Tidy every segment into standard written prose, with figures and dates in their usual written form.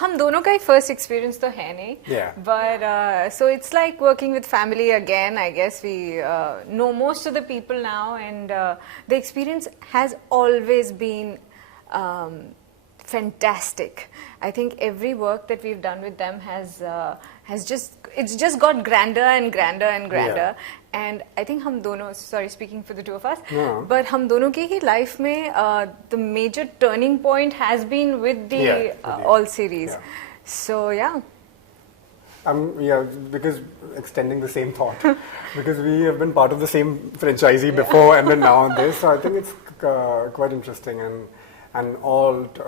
हम दोनों का ही first experience तो है नहीं. Yeah. But so it's like working with family again. I guess we know most of the people now, and the experience has always been fantastic. I think every work that we've done with them has just got grander and grander and grander. Yeah. And I think हम दोनों, sorry speaking for the two of us, No. but हम दोनों की ही life में the major turning point has been with the all series. Yeah. So yeah. Yeah, because extending the same thought, because we have been part of the same franchisee before and then now this, so I think it's quite interesting, and Alt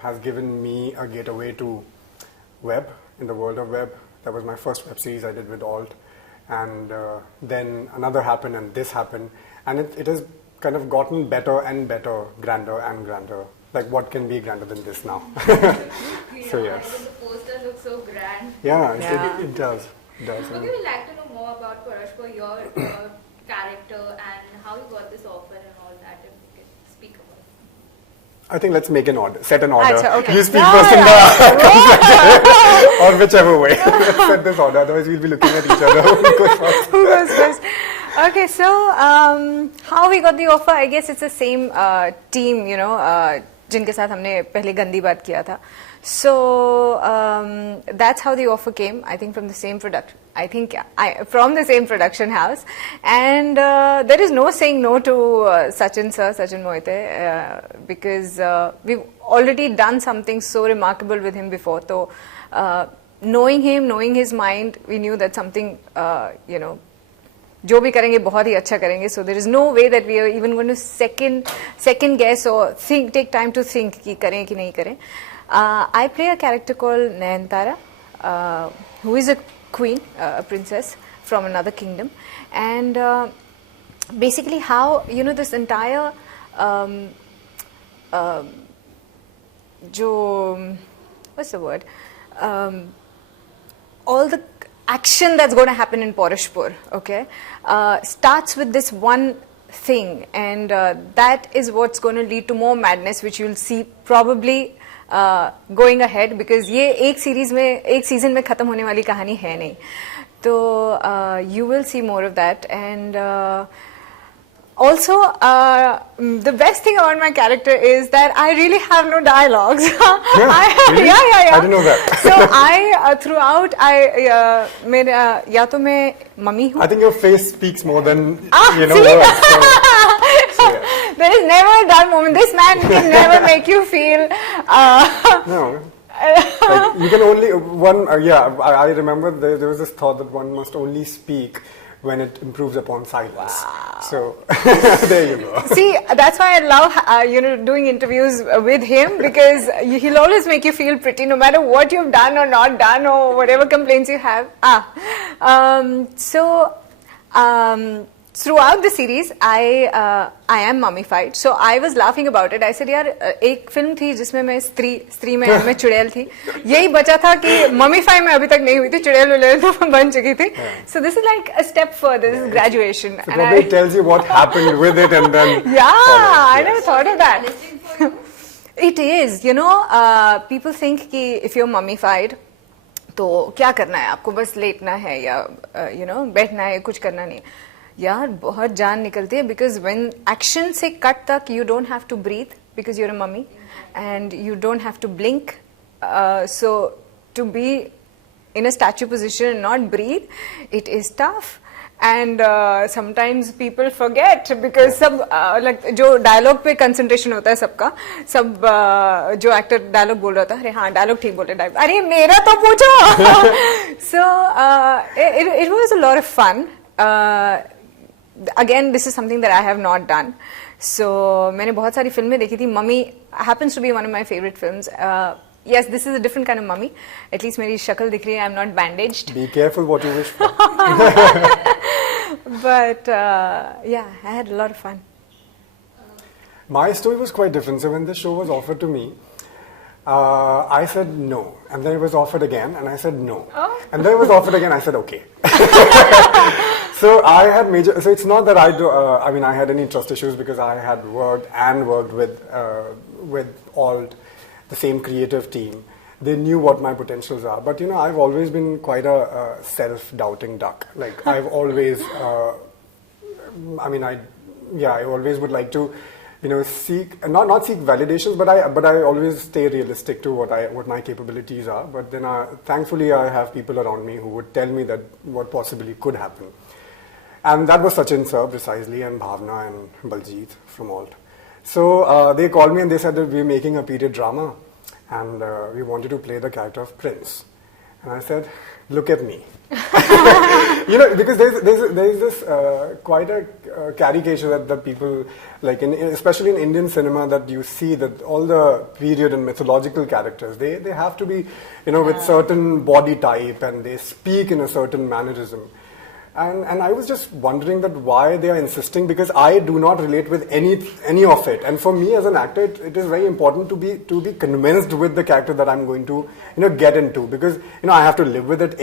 has given me a gateway to web, in the world of web. That was my first web series I did with Alt, and then another happened and this happened, and it has kind of gotten better and better, grander and grander. Like, what can be grander than this now? So yes. The poster looks so grand. Yeah, Yeah. It does. It does. Okay, we'd like to know more about Paurashpur, your character, and how you got this offer and all that, if you can speak about it. I think let's make an order, set an order. Achha, okay. You speak Yeah, first in yeah. or whichever way. Let's set this order, otherwise we'll be looking at each other. Who goes first? Who goes first? Okay, so how we got the offer? I guess it's the same team, you know, जिनके साथ हमने पहले गंदी बात किया था. So that's how the offer came. I think from the same production. I think from the same production house, and there is no saying no to Sachin sir, Sachin Moite, because we've already done something so remarkable with him before. So knowing him, knowing his mind, we knew that something, you know, जो भी करेंगे बहुत ही अच्छा करेंगे. So there is no way that we are even going to second guess or take time to think कि करें कि नहीं करें. I play a character called Nayantara, who is a queen, a princess from another kingdom, and basically how, you know, this entire what's the word, all the action that's going to happen in Paurashpur, okay, starts with this one thing, and that is what's going to lead to more madness, which you'll see probably going ahead, because ये एक series में, एक season में खत्म होने वाली कहानी है नहीं. तो you will see more of that, and also the best thing about my character is that I really have no dialogues. Really? Yeah. I didn't know that. So I throughout मेरा या तो मैं मम्मी हूँ. I think your face speaks more than See? words. So, yeah. There is never a dull moment. This man can never make you feel. No. Like, you can only I remember there was this thought that one must only speak when it improves upon silence. Wow. So there you go. See, that's why I love doing interviews with him, because he'll always make you feel pretty no matter what you've done or not done or whatever complaints you have. Throughout the series, I am mummified. So I was laughing about it. I said, यार एक film थी जिसमें मैं स्त्री में चुड़ैल थी. यही बचा था कि मम्मीफाई में अभी तक नहीं हुई थी, चुड़ैल तो बन चुकी थी. So this is like a step further. This is graduation. So probably it tells you what happened with it, and then I never thought of that. It is, you know, people think कि if you're mummified, तो क्या करना है आपको, बस लेटना है या बैठना है, कुछ करना नहीं. यार बहुत जान निकलती है, because when action से cut तक you don't have to breathe because you're a mummy, and you don't have to blink, so to be in a statue position and not breathe, it is tough. And sometimes people forget, because सब like जो dialogue पे concentration होता है सबका, सब जो actor dialogue बोल रहा था, अरे हाँ dialogue ठीक बोल रहे हैं, अरे मेरा तो पूछो. So it was a lot of fun. Again, this is something that I have not done. So मैंने बहुत सारी फिल्में देखी थी. Mummy happens to be one of my favorite films. Yes, this is a different kind of mummy. At least मेरी शक्ल दिख रही है. I'm not bandaged. be careful what you wish for. But yeah, I had a lot of fun. My story was quite different. So when this show was offered to me, I said no, and then it was offered again, and I said no, and then it was offered again. I said okay. So I had major. So it's not that I do. I mean, I had any trust issues, because I had worked with all the same creative team, they knew what my potentials are. But I've always been quite a self-doubting duck. Like I've always, I always would like to, seek not seek validations, but I always stay realistic to what my capabilities are. But then thankfully I have people around me who would tell me that what possibly could happen. And that was Sachin sir precisely, and Bhavna and Baljit from Alt. So they called me and they said that we're making a period drama, and we wanted to play the character of Prince. And I said, look at me. Because there's this quite a caricature that people, like especially in Indian cinema, that you see that all the period and mythological characters, they have to be, with certain body type, and they speak in a certain mannerism. And I was just wondering that why they are insisting, because I do not relate with any of it. And for me as an actor, it is very important to be convinced with the character that I'm going to get into, because I have to live with it.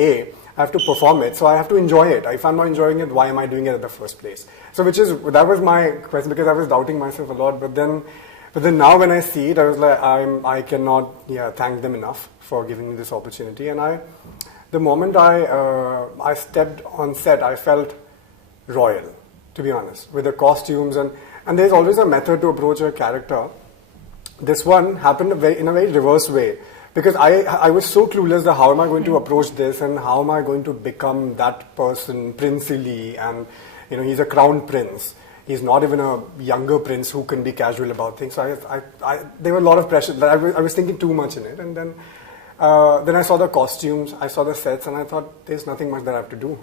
I have to perform it, so I have to enjoy it. If I'm not enjoying it, why am I doing it in the first place? So that was my question, because I was doubting myself a lot. But then now when I see it, I was like, I cannot thank them enough for giving me this opportunity. And the moment I stepped on set, I felt royal, to be honest, with the costumes. And there's always a method to approach a character. This one happened in a very reverse way, because I was so clueless that how am I going to approach this, and how am I going to become that person, princely, and he's a crown prince. He's not even a younger prince who can be casual about things. So there were a lot of pressure. I was thinking too much in it, and then I saw the costumes, I saw the sets, and I thought, there's nothing much that I have to do.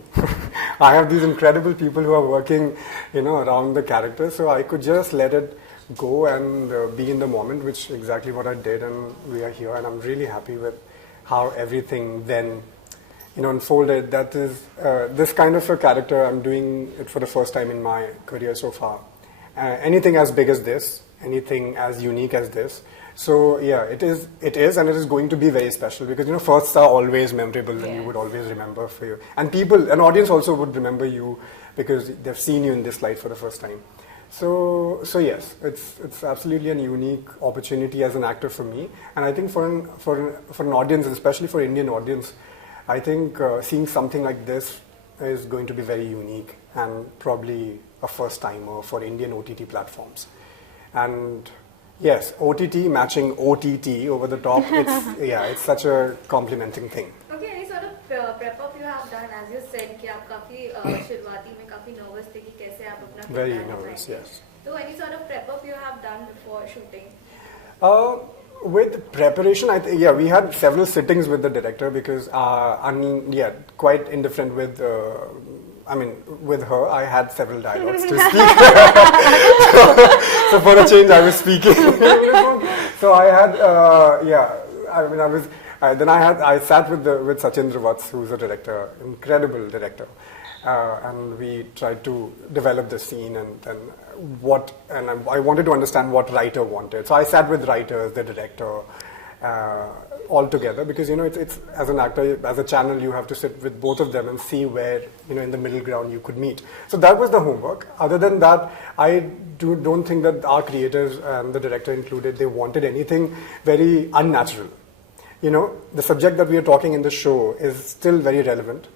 I have these incredible people who are working, around the character, so I could just let it go and be in the moment, which is exactly what I did, and we are here, and I'm really happy with how everything then, unfolded. That is, this kind of a character, I'm doing it for the first time in my career so far. Anything as big as this, anything as unique as this. So yeah, it is, and it is going to be very special, because firsts are always memorable, and you would always remember for you. And an audience also would remember you because they've seen you in this light for the first time. So yes, it's absolutely a unique opportunity as an actor for me, and I think for an audience, especially for Indian audience, I think seeing something like this is going to be very unique, and probably a first timer for Indian OTT platforms. And yes, OTT matching OTT over the top. It's such a complimenting thing. Okay, any sort of prep up you have done, as you said, कि आप काफी शुरुआती में काफी nervous थे कि कैसे आप अपना very nervous, yes. So any sort of prep up you have done before shooting? With preparation, we had several sittings with the director, because quite indifferent with. With her, I had several dialogues to speak. So for a change, I was speaking. So I had, I sat with Sachin Vats, who's a director, incredible director, and we tried to develop the scene and I wanted to understand what writer wanted. So I sat with writers, the director, all together, because it's as an actor, as a channel, you have to sit with both of them and see where in the middle ground you could meet. So that was the homework. Other than that, I don't think that our creators and the director included, they wanted anything very unnatural. The subject that we are talking in the show is still very relevant.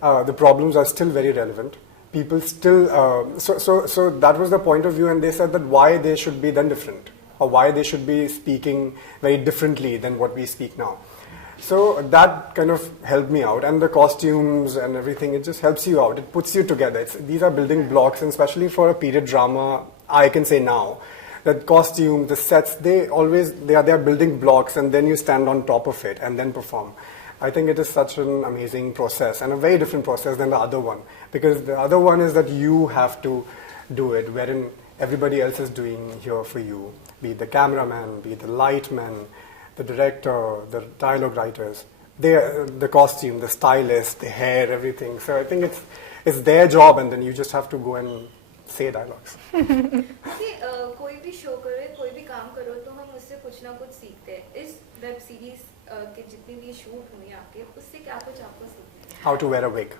The problems are still very relevant. People still so that was the point of view, and they said that why they should be then different, or why they should be speaking very differently than what we speak now. So that kind of helped me out, and the costumes and everything, it just helps you out. It puts you together. These are building blocks, and especially for a period drama, I can say now, that costume, the sets, they are building blocks, and then you stand on top of it and then perform. I think it is such an amazing process, and a very different process than the other one, because the other one is that you have to do it, wherein everybody else is doing here for you, be it the cameraman, be it the lightman, the director, the dialogue writers, the costume, the stylist, the hair, everything. So I think it's their job, and then you just have to go and say dialogues. कोई भी show करो, कोई भी काम करो, तो हम उससे कुछ ना कुछ सीखते हैं. इस वेब सीरीज के जितनी भी शूट हुई आपके, उससे क्या कुछ आपको सीखते हैं? How to wear a wig.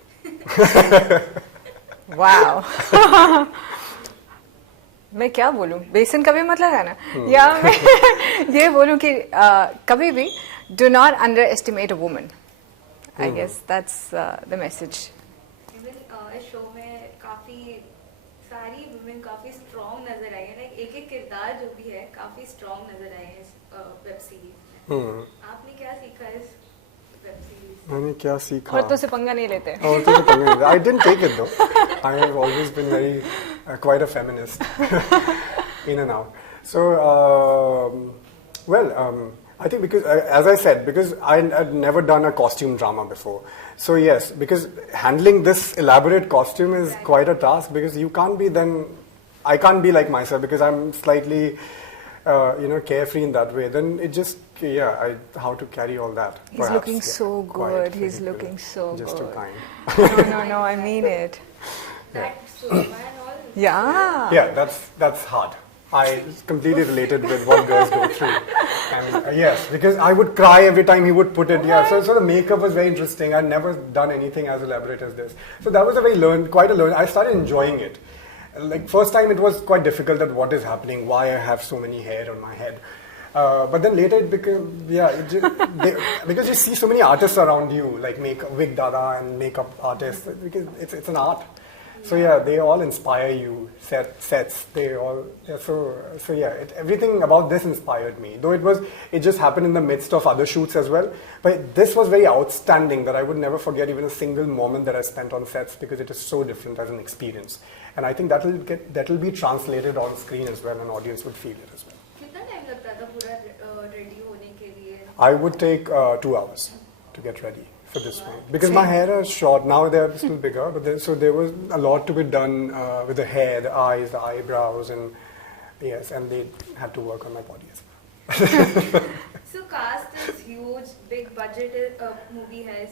Wow. मैं क्या बोलूं, बेसन कभी मत लगाना, या मैं ये बोलूं कि कभी भी do not underestimate a woman. I guess that's the message. Even इस शो में काफी सारी वुमेन काफी स्ट्रॉन्ग नजर आई है, लाइक एक एक किरदार जो भी है काफी स्ट्रॉन्ग नजर आए हैं इस वेब सीरीज में. आपने क्या सीखा इस वेब सीरीज? मैंने क्या सीखा? औरतों से पंगा नहीं लेते. औरतों से पंगा नहीं लेते. I didn't take it though. I have always been very quite a feminist in and out. So I think because as I said, because I had never done a costume drama before. So yes, because handling this elaborate costume is quite a task, because you can't be I can't be like myself, because I'm slightly carefree in that way. Then it just how to carry all that. He's perhaps, looking so good. He's physically. looking so Just good. too kind. No, I mean it. That Superman and all. Yeah. That's hard. I completely related with what girls go through. And yes, because I would cry every time he would put it. Yeah, so the makeup was very interesting. I'd never done anything as elaborate as this. So that was quite a learn. I started enjoying it. Like first time it was quite difficult that what is happening, why I have so many hair on my head. But then later it became, because you see so many artists around you, like wig dada and makeup artists, because it's an art. So they all inspire you. Sets, they all. Everything about this inspired me. Though it just happened in the midst of other shoots as well. But this was very outstanding, that I would never forget even a single moment that I spent on sets, because it is so different as an experience. And I think that will be translated on screen as well, and audience would feel it as well. कितना time लगता था पूरा ready होने के लिए? I would take 2 hours to get ready for this one, because my hair is short now. They're still bigger, but there was a lot to be done with the hair, the eyes, the eyebrows, and they had to work on my body as well. So cast is huge, big budget movie है.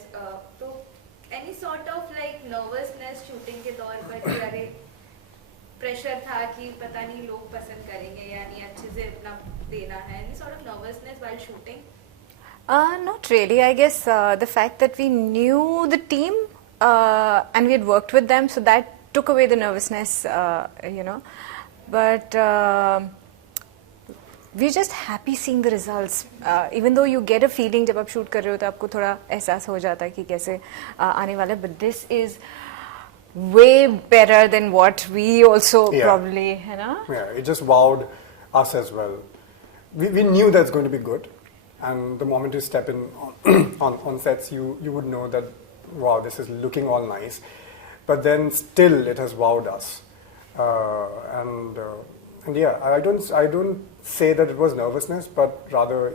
तो any sort of like nervousness shooting के दौर पर कि अरे pressure था कि पता नहीं लोग पसंद करेंगे या नहीं, अच्छे से अपना देना है. Any sort of nervousness while shooting? Not really. I guess the fact that we knew the team and we had worked with them, so that took away the nervousness, But we're just happy seeing the results. Even though you get a feeling जब आप shoot कर रहे हो तो आपको थोड़ा एहसास हो जाता है कि कैसे आने वाला है. But this is way better than what we also probably, Yeah, it just wowed us as well. We knew that's going to be good. And the moment you step in on sets, you would know that, wow, this is looking all nice. But then still, it has wowed us. I don't say that it was nervousness, but rather,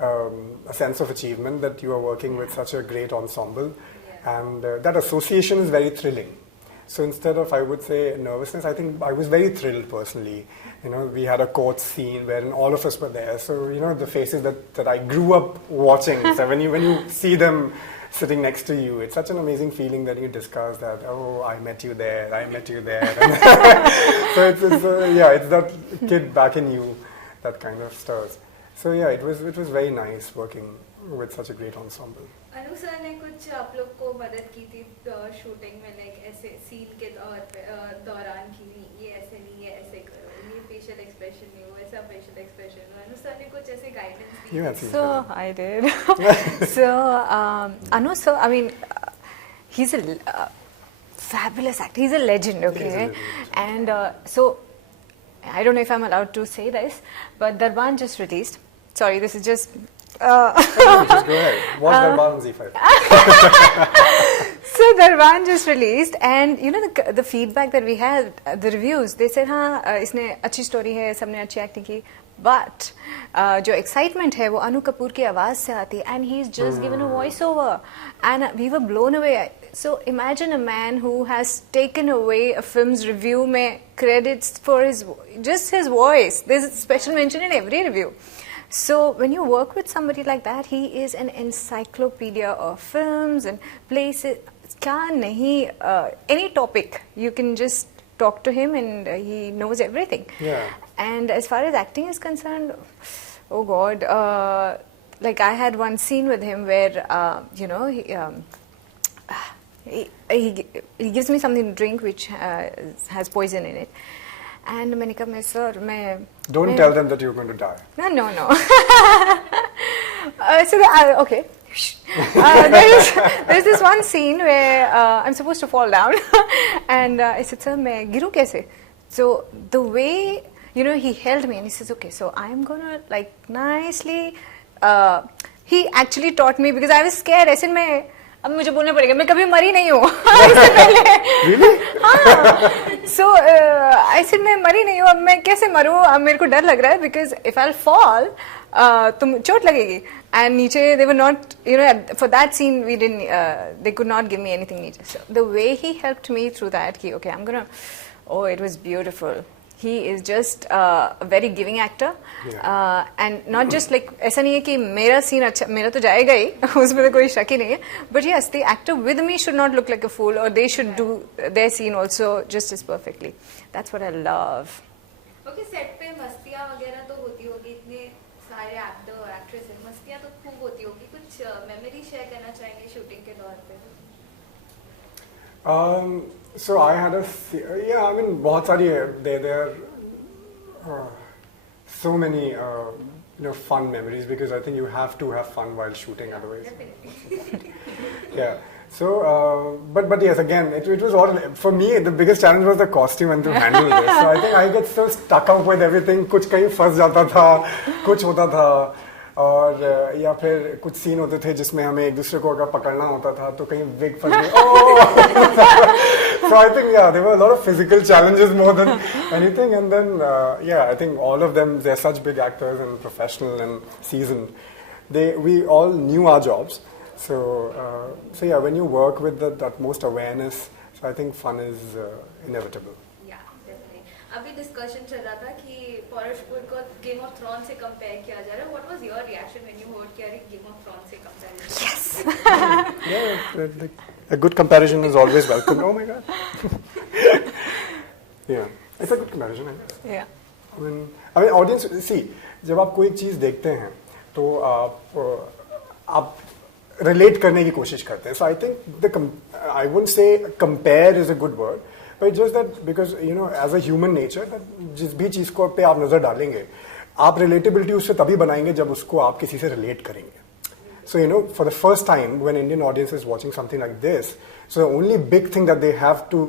a sense of achievement that you are working with such a great ensemble. Yeah. And that association is very thrilling. So instead of, I would say, nervousness, I think I was very thrilled personally. We had a court scene wherein all of us were there. So, the faces that I grew up watching. So when you see them sitting next to you, it's such an amazing feeling that you discuss that, oh, I met you there. So it's that kid back in you that kind of stirs. So it was very nice working with such a great ensemble. Anu sir ने कुछ आप लोग को मदद की थी shooting में, like ऐसे सीन के दौरान की ये ऐसे नहीं, ये ऐसे करो, ये फेशियल एक्सप्रेशन नहीं, वो ऐसा फेशियल एक्सप्रेशन. अनु सर ने कुछ ऐसे guidance the? So I did. So Anu sir, I mean, he's a fabulous actor. He's a legend, okay? And so I don't know if I'm allowed to say this, but Darban just released. Sorry, this is just. Just go ahead. Watch Darban on Z5. So Darban just released, and the feedback that we had, the reviews, they said, हाँ इसने अच्छी story है, सबने अच्छी acting की, but जो excitement है वो अनु कपूर की आवाज से आती है, and he's just given a voiceover, and we were blown away. So imagine a man who has taken away a film's review में credits for his voice. There's a special mention in every review. So when you work with somebody like that, he is an encyclopedia of films and places. Any topic, you can just talk to him and he knows everything. Yeah. And as far as acting is concerned, oh God, like I had one scene with him where, he gives me something to drink which has poison in it. And मैंने कहा मैं sir मैं Don't tell them that you're going to die. no okay. There's this one scene where I'm supposed to fall down and I said sir मैं गिरूँ कैसे? So the way he held me and he says okay so I'm gonna like nicely he actually taught me because I was scared. ऐसे में अब मुझे बोलना पड़ेगा मैं कभी मरी नहीं हूँ इससे पहले so I said मैं मरी नहीं हूँ अब मैं कैसे मरूँ अब मेरे को डर लग रहा है because if I'll fall तुम चोट लगेगी and नीचे they were not for that scene we didn't they could not give me anything नीचे so the way he helped me through that कि okay I'm gonna oh it was beautiful. He is just a very giving actor and not just like ऐसा नहीं है कि मेरा scene अच्छा मेरा तो जाएगा ही उसमें तो कोई शक ही नहीं है but yes the actor with me should not look like a fool or they should do their scene also just as perfectly. That's what I love. Okay, set पे मस्तियाँ वगैरह तो होती होगी इतने सारे एक्टर और एक्ट्रेस हैं मस्तियाँ तो खूब होती होगी कुछ मेमोरी शेयर करना चाहेंगे शूटिंग के दौर पे? So I had I mean बहुत सारी there are so many fun memories because I think you have to have fun while shooting otherwise. Yeah. So but yes again it was all for me the biggest challenge was the costume and to handle this. So I think I get so stuck up with everything. कुछ कहीं फंस जाता था कुछ होता था और या फिर कुछ सीन होते थे जिसमें हमें एक दूसरे को अगर पकड़ना होता था तो कहीं विग फंस गई so I think there were a lot of physical challenges more than anything and then I think all of them they're such big actors and professional and seasoned we all knew our jobs so when you work with the utmost awareness so I think fun is inevitable. अभी discussion चल रहा था कि पौरशपुर को game of throne से compare किया जा रहा है. What was your reaction when you heard कि अरे गेम ऑफ थ्रोन से comparison? Yes. A good comparison is always welcome. Oh my god. Yeah, it's a good comparison. I guess. Yeah. I mean audience see जब आप कोई चीज देखते हैं तो आप relate करने की कोशिश करते हैं. So I think I wouldn't say compare is a good word. But just that because as a human nature that जिस भी चीज को पे आप नजर डालेंगे आप relatability उससे तभी बनाएंगे जब उसको आप किसी से relate करेंगे. So for the first time when Indian audience is watching something like this, so the only big thing that they have to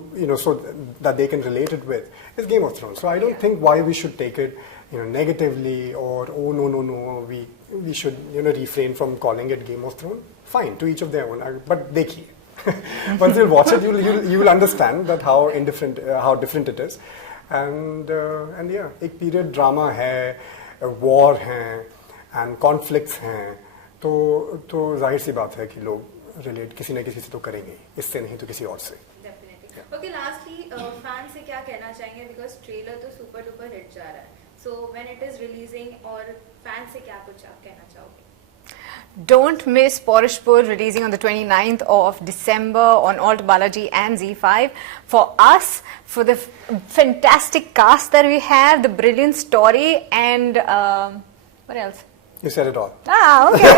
so that they can relate it with is Game of Thrones. So I don't think why we should take it negatively or oh no we should refrain from calling it Game of Thrones. Fine, to each of their own. But देखिए. Once you watch it, you will understand that how different it is, and एक period drama है, war है, and conflicts हैं, तो जाहिर सी बात है कि लोग relate किसी न किसी से तो करेंगे, इससे नहीं तो किसी और से. Definitely. Okay, lastly, fans से क्या कहना चाहेंगे because trailer तो super duper hit जा रहा है. So when it is releasing और fans से क्या कुछ आप कहना चाहोगे? Don't miss Paurashpur releasing on the 29th of December on Alt Balaji and Z5. For us, for the fantastic cast that we have, the brilliant story and what else? You said it all. Okay.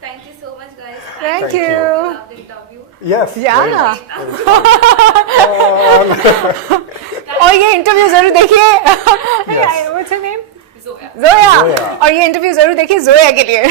Thank you so much guys. Thank you. Love the interview. Yes. Yeah. और ये interview जरूर देखिए. What's her name? Zoya. Zoya. और ये interview जरूर देखिए जोया के लिए.